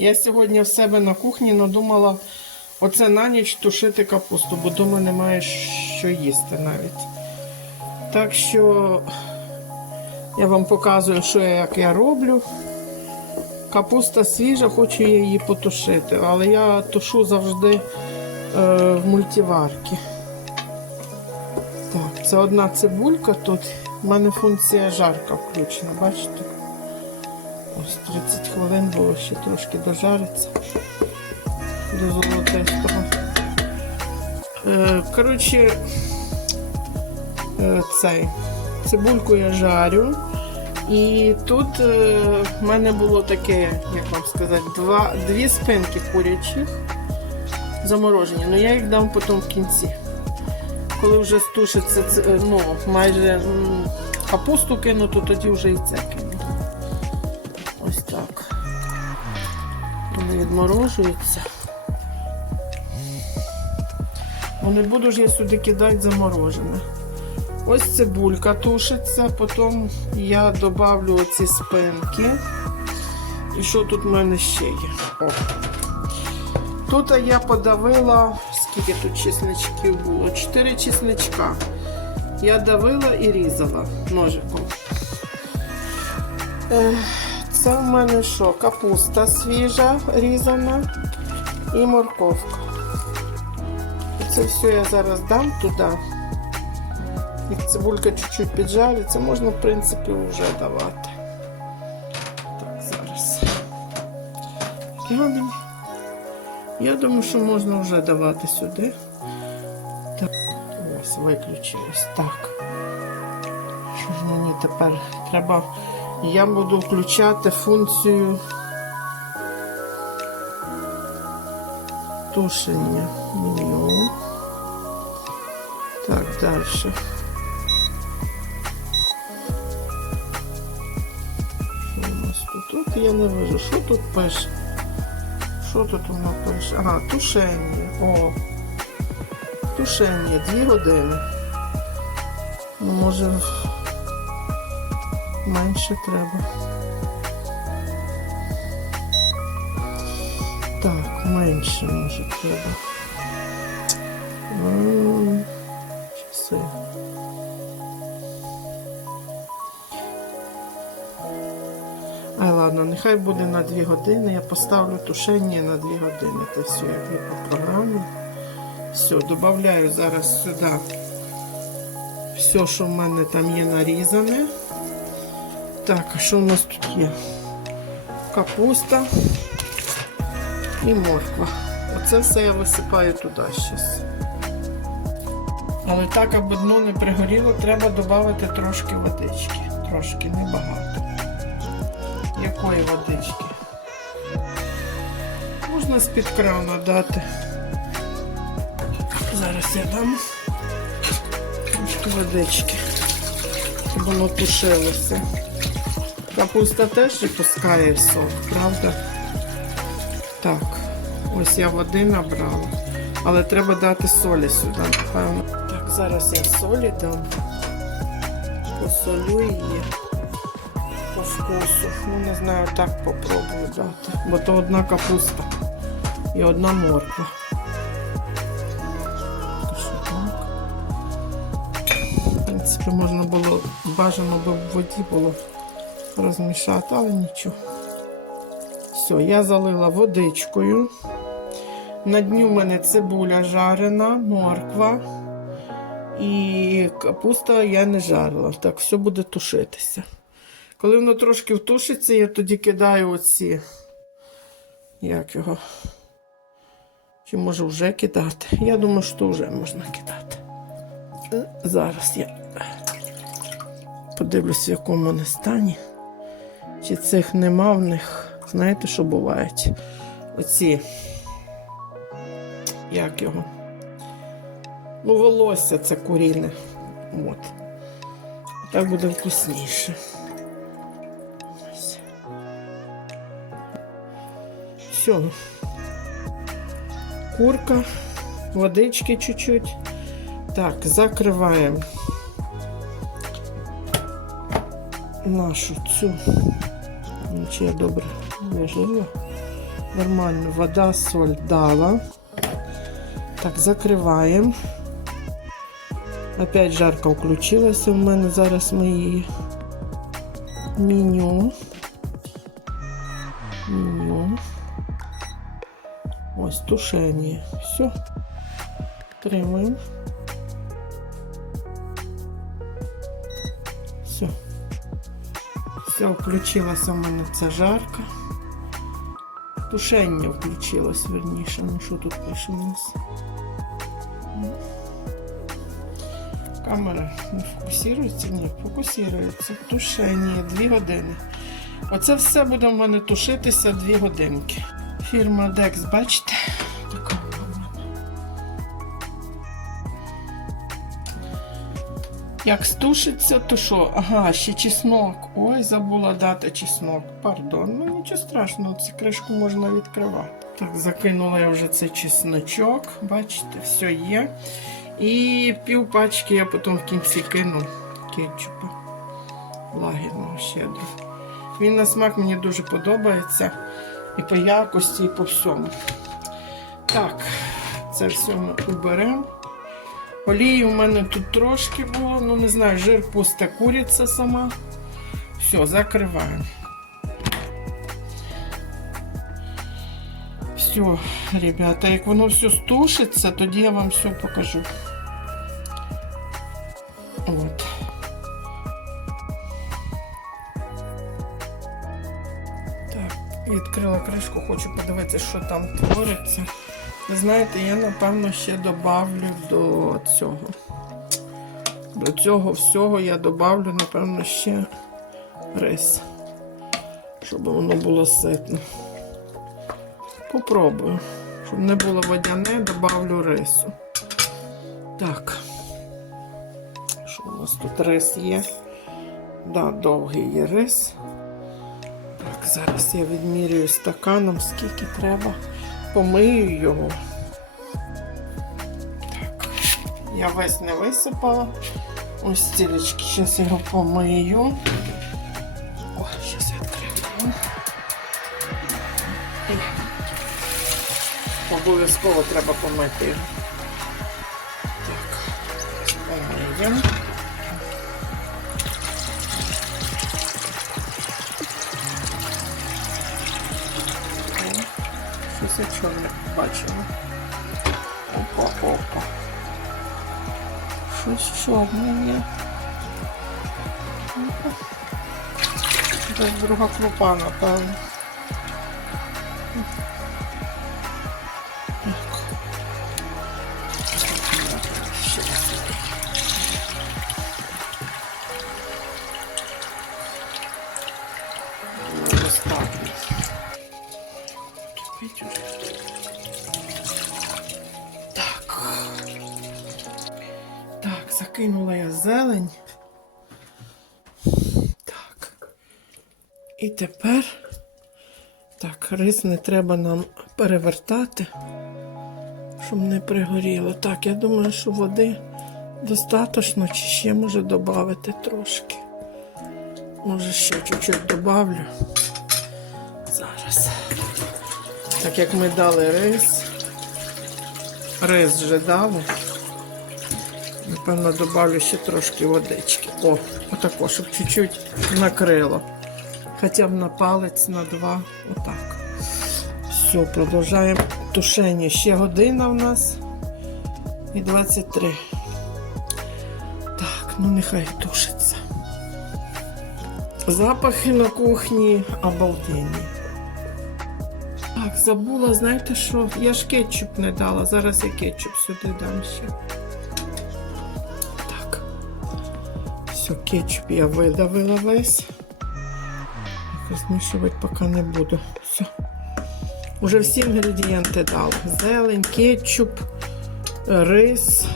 Я сьогодні в себе на кухні надумала оце на ніч тушити капусту, бо вдома немає що їсти навіть. Так що я вам показую, що я, як я роблю. Капуста свіжа, хочу її потушити, але я тушу завжди е, в мультиварці. Так, це одна цибулька тут. У мене функція жарка включена, бачите? Ось 30 хвилин було ще трошки дожариться до золотистого. Е, коротше, е, цей. Цибульку я жарю. І тут е, в мене було таке, як вам сказати, два, дві спинки курячих заморожені. Ну я їх дам потім в кінці. Коли вже стушиться ну, майже капусту кину, то тоді вже і це кину. Ось так. Вони відморожуються. Не буду ж я сюди кидати заморожене. Ось цибулька тушиться, потім я додавлю оці спинки. І що тут в мене ще є? О. Тут я подавила, скільки тут чесничків було? Чотири чесничка. Я давила і різала ножиком. Е, Це в мене що? Капуста свіжа різана і морковка. Це все я зараз дам туди. Як цибулька чуть-чуть піджариться, можна, в принципі, вже давати. Так, зараз. Глянемо. Я думаю, що можна вже давати сюди. Так. Ось, виключилось. Так. Що ж мені тепер треба? Я буду включати функцію тушення меню. Так, далі. Що у нас тут? Тут я не вижу. Що тут пише? Що тут воно пише? Ага, тушення. О. Тушення, дві години. Ну, може, менше треба. Так, менше може треба. Часи. Ай, ладно, нехай буде на 2 години. Я поставлю тушення на 2 години. Це все, як є по програмі. Все, додаю зараз сюди все, що в мене там є нарізане. Так, а що у нас тут є? Капуста і морква. Оце все я висипаю туди щас. Але так, аби дно не пригоріло, треба додати трошки водички. Трошки, небагато. Якої водички? Можна з-під крана дати. Зараз я дам трошки водички, щоб воно тушилося. Капуста теж випускає сок, правда? Так, ось я води набрала. Але треба дати солі сюди, напевно. Так, зараз я солі дам. Посолю її по вкусу. Ну, не знаю, так попробую дати. Бо то одна капуста і одна морква. В принципі, можна було бажано би в воді було розмішати, але нічого. Все, я залила водичкою. На дню в мене цибуля жарена, морква і капуста я не жарила. Так, все буде тушитися. Коли воно трошки втушиться, я тоді кидаю оці. Як його? Чи може вже кидати? Я думаю, що вже можна кидати. Зараз я подивлюсь, в якому вони стані. Чи цих нема в них. Знаєте, що бувають? Оці. Як його? Ну, волосся це куріне. От. Так буде вкусніше. Все. Курка, водички чуть-чуть. Так, закриваємо нашу цю. Ну, Чи я добре вложила? Нормально, вода, соль дала. Так, закриваємо. Опять жарка включилася у мене зараз мої меню. Меню. Ось тушення. Все. Тримаємо. Все, включилася у мене ця жарка. Тушення включилось, верніше. Ну що тут пише у нас? Камера не фокусується? Ні, фокусується. Тушення 2 години. Оце все буде в мене тушитися 2 годинки. Фірма Dex, бачите? Як стушиться, то що? Ага, ще чеснок. Ой, забула дати чеснок. Пардон, ну нічого страшного, цю кришку можна відкривати. Так, закинула я вже цей чесночок. Бачите, все є. І пів пачки я потім в кінці кину кетчупа. Лагідного щедро. Він на смак мені дуже подобається. І по якості, і по всьому. Так, це все ми уберемо. Олії у мене тут трошки було, ну не знаю, жир пусте куриця сама. Все, закриваємо. Все, ребята, як воно все стушиться, тоді я вам все покажу. От. Так, відкрила кришку, хочу подивитися, що там твориться. Ви знаєте, я напевно ще добавлю до цього. До цього всього я добавлю, напевно, ще рис. Щоб воно було ситно. Попробую. Щоб не було водяне, добавлю рису. Так. Що у нас тут рис є? Да, довгий є рис. Так, зараз я відмірюю стаканом, скільки треба. Помию його. Так. Я весь не висипала. Ось стілечки. Зараз його помию. О, зараз я відкрию. Обов'язково треба помити його. Так, помиємо. Щось я ми бачимо? Опа, опа. Щось чорне є. Це друга крупа, напевно. І тепер. Так, рис не треба нам перевертати, щоб не пригоріло. Так, я думаю, що води достатньо, чи ще може додати трошки. Може ще чуть-чуть добавлю. Зараз. Так як ми дали рис, рис вже дали. Напевно, добавлю ще трошки водички. О, отако, щоб чуть-чуть накрило. Хоча б на палець, на два. Отак. Все, продовжуємо тушення. Ще година в нас. І 23. Так, ну нехай тушиться. Запахи на кухні обалденні. Так, забула, знаєте що? Я ж кетчуп не дала. Зараз я кетчуп сюди дам ще. Так. Все, кетчуп я видавила весь. Розмішувати поки не буду. Все. Уже всі інгредієнти дала. Зелень, кетчуп, рис,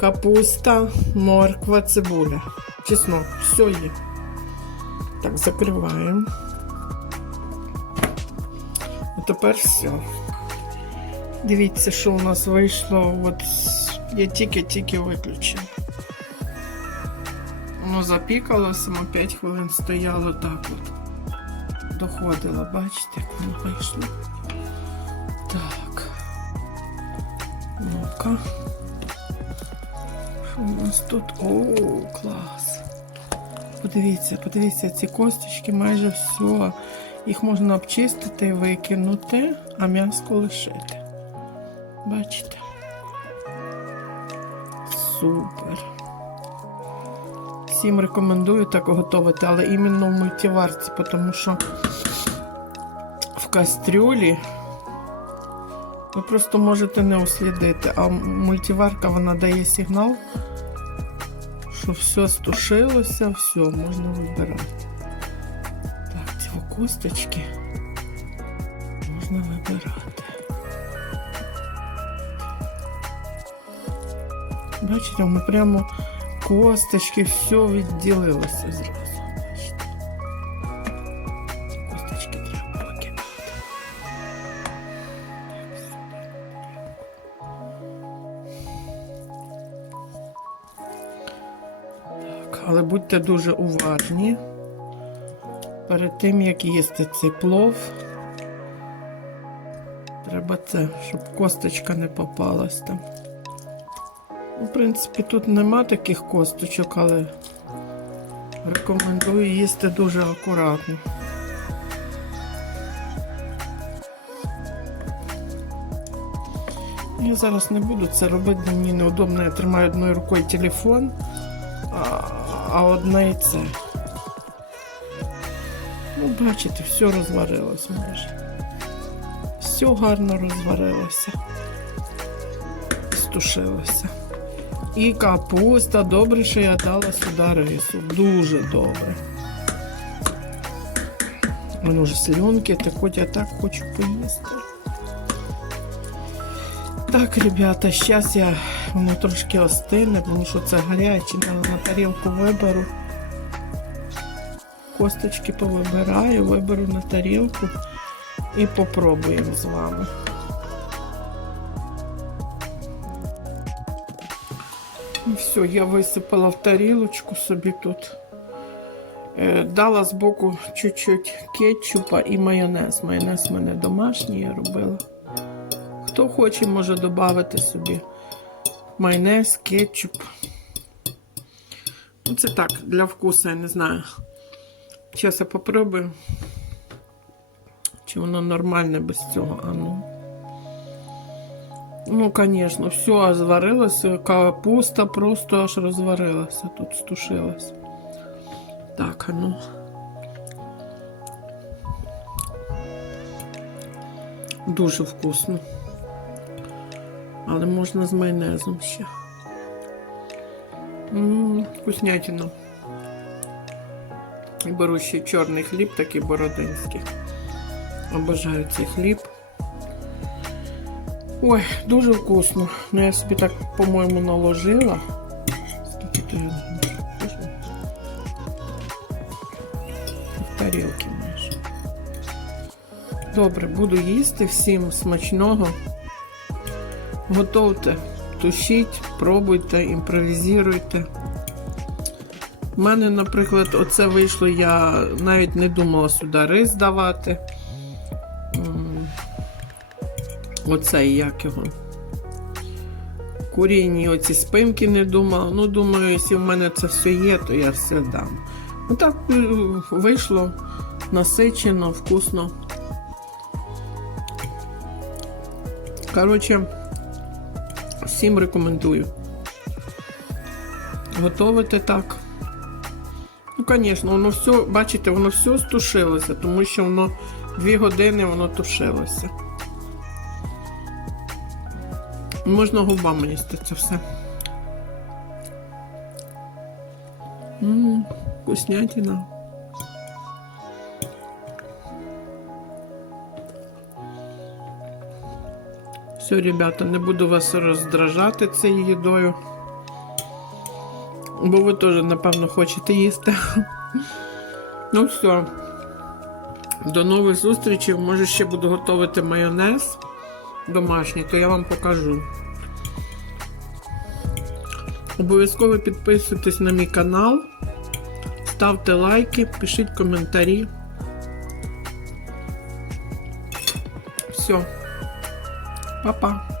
капуста, морква, цибуля, чеснок. Все є. Так, закриваємо. А тепер все. Дивіться, що у нас вийшло. От я тільки-тільки виключила. Воно запікалося, ми 5 хвилин стояло так от. доходила, бачите, як воно вийшло. Так. Ну-ка. Що у нас тут? О, клас. Подивіться, подивіться, ці косточки майже все. Їх можна обчистити і викинути, а м'яско лишити. Бачите? Супер. Всім рекомендую так готувати, але іменно в мультиварці, тому що в кастрюлі ви просто можете не услідити, а мультиварка вона дає сигнал, що все стушилося, все, можна вибирати. Так, ці косточки можна вибирати. Бачите, ми прямо косточки, все відділилося зразу. Косточки треба викидати. Так, але будьте дуже уважні перед тим, як їсти цей плов. Треба це, щоб косточка не попалась там. В принципі, тут нема таких косточок, але рекомендую їсти дуже акуратно. Я зараз не буду це робити, бо мені неудобно. Я тримаю одною рукою телефон, а, а одне це. Ну, бачите, все розварилось майже. Все гарно розварилося. Стушилося. І капуста, добре, що я дала сюди рису. Дуже добре. Воно вже слюнки текуть, я так хочу поїсти. Так, ребята, зараз я воно трошки остине, тому що це гаряче, на тарілку виберу. Косточки повибираю, виберу на тарілку і попробуємо з вами. І все, я висипала в тарілочку собі тут. Е, Дала збоку чуть-чуть кетчупа і майонез. Майонез в мене домашній я робила. Хто хоче, може додати собі майонез, кетчуп. Ну, це так, для вкусу, я не знаю. Зараз я попробую. Чи воно нормальне без цього, а ну. Ну, звісно, все аж зварилося, капуста просто аж розварилася, тут стушилась. Так, ну. Дуже вкусно. Але можна з майонезом ще. Ммм, вкуснятина. Беру ще чорний хліб, такий бородинський. Обожаю цей хліб. Ой, дуже вкусно. Ну я собі так, по-моєму, наложила. Тарілки майже. Добре, буду їсти всім смачного. Готовте, тушіть, пробуйте, імпровізуйте. У мене, наприклад, оце вийшло, я навіть не думала сюди рис давати. Оцей як його. Курінні оці спинки не думала. Ну, думаю, якщо в мене це все є, то я все дам. Ну так е, вийшло насичено, вкусно. Коротше, всім рекомендую. Готовити так. Ну, звісно, воно все, бачите, воно все стушилося, тому що воно дві години воно тушилося. Можна губами їсти це все. Ммм, вкуснятина. Все, ребята, не буду вас роздражати цією їдою. Бо ви теж, напевно, хочете їсти. Ну все. До нових зустрічей. Може, ще буду готувати майонез домашні, то я вам покажу. Обов'язково підписуйтесь на мій канал, ставте лайки, пишіть коментарі. Все. Па-па.